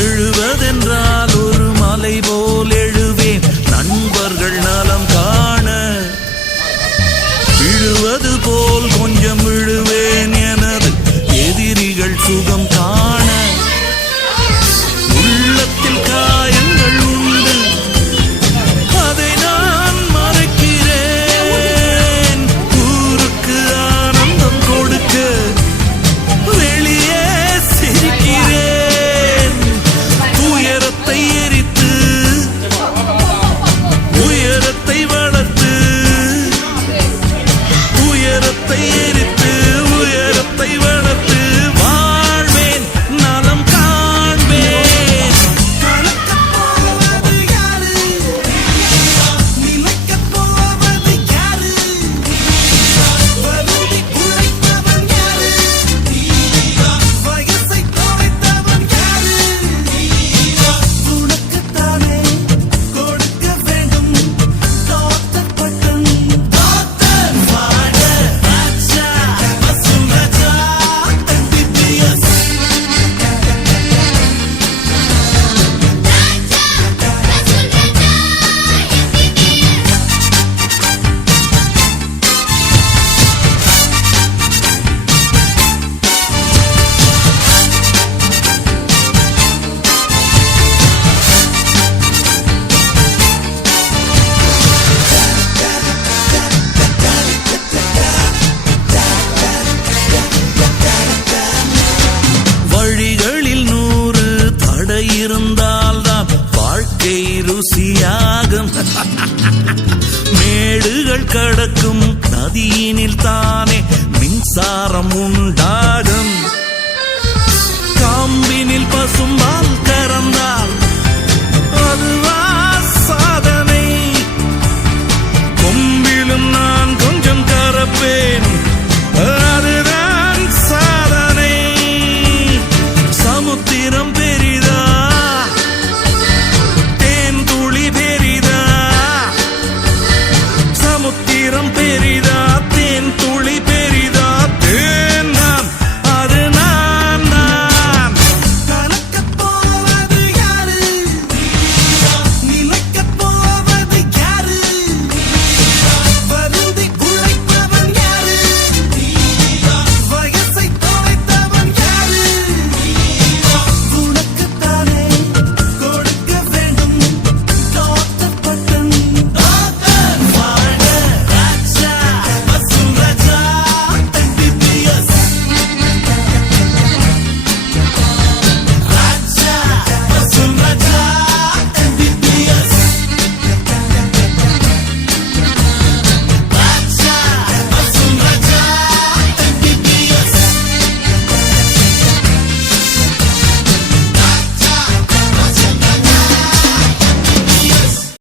எழுவதென்றால் ஒரு மலை போல் எழுவேன் நண்பர்கள் நலம் காண. விழுவது போல் கொஞ்சம் விழுவேன் எனது எதிரிகள் சுகம் காண. உள்ளத்தில் காயங்கள் உண்டு அதை நான் மறைக்கிறேன். ஊருக்கு ஆனந்தம் கொடுக்க வெளியே சிரிக்கிறேன். உயரத்தை எரித்து உயரத்தை வளர்த்து உயரத்தை எரித்து உயரத்தை வளர்த்து வாழ்வேன் நலம் காண்பேன். கலக்கப் போவது யாரு? நிலைக்கப் போவது யாரு? வருந்தி உழைத்தவன் யாரு? வயசை தொலைத்தவன் யாரு? உனக்குத்தானே கொடுக்க வேண்டும் டாக்டர் பட்டம். டாக்டர் வாழ ராஜா வசூலஜா MBBS. வழிகளில் 100 தடை இருந்தால்தான் வாழ்க்கை ருசியாகும். மேடுகள் கடக்கும்